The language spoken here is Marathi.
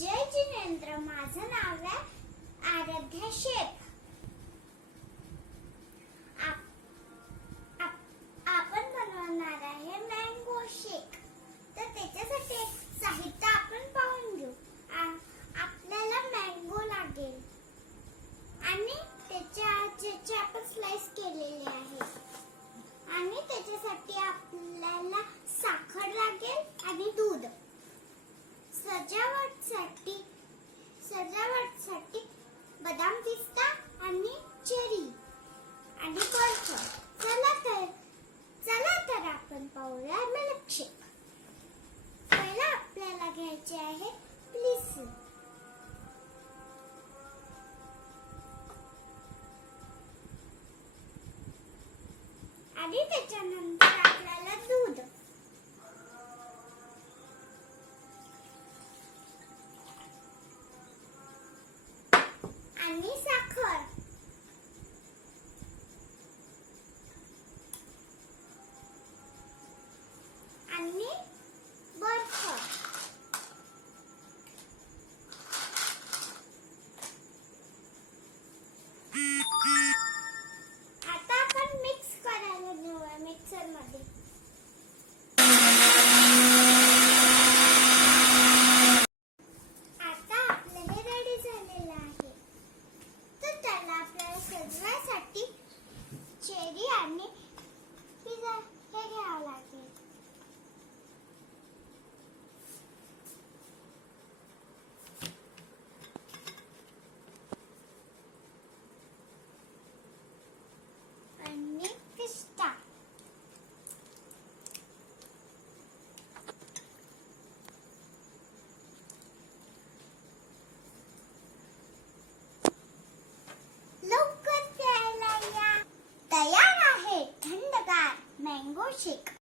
जय जिनेंद्र. माझं नाव आहे आराध्या शेख. आपण बनवणार आहे मँगो शेक. तर त्याच्यासाठी साहित्य आपण पाहून घेऊ. आपल्याला मँगो लागेल आणि त्याचे आपण स्लाइस केलेले आहे. आणि त्याच्यासाठी आपल्याला साखर लागेल आणि दूध. सजावटसाठी बदाम, पिस्ता आणि चेरी आणि बर्फ. चला तर आपण पाहूया मिल्कशेक. पहिला आपल्याला घ्यायचे आहे प्लीज आणि त्याच्यानंतर आपल्याला दूध आणि साखर आणि बर्फ. आता आपण मिक्स करायला घेऊया मिक्सर मध्ये. आता आपलं हे रेडी झालेलं आहे. तर त्याला आपल्याला सजवायसाठी चेरी आणि पिझ्झा हे घ्यावं लागेल. आणि पिस्ता. लवकर प्यायला या. तयार आहे थंडगार मँगो शेक.